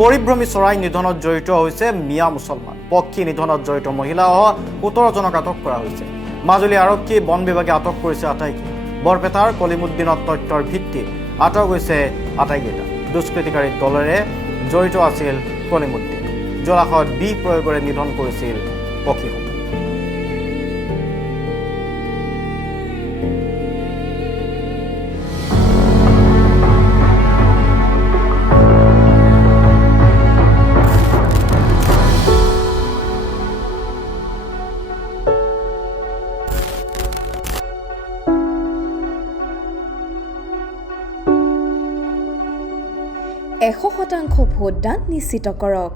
পৰিভ্ৰমী চৰাই নিধনত জড়িত হৈছে মিয়া মুছলমান। পক্ষী নিধনত জড়িত মহিলাসহ 17জনক আটক কৰা হৈছে। মাজুলী আৰক্ষী বন বিভাগে আটক কৰিছে আটাইকে। বৰপেটাৰ কলিমুদ্দিনত তথ্যৰ ভিত্তিত আটক হৈছে আটাইকেইটা। দুষ্কৃতিকাৰী দলেৰে জড়িত আছিল কলিমুদ্দিন। জলাশয়ত বিষ প্ৰয়োগেৰে নিধন কৰিছিল পক্ষীসমূহ। এশ শতাংশ ভোটদান নিশ্চিত কৰক।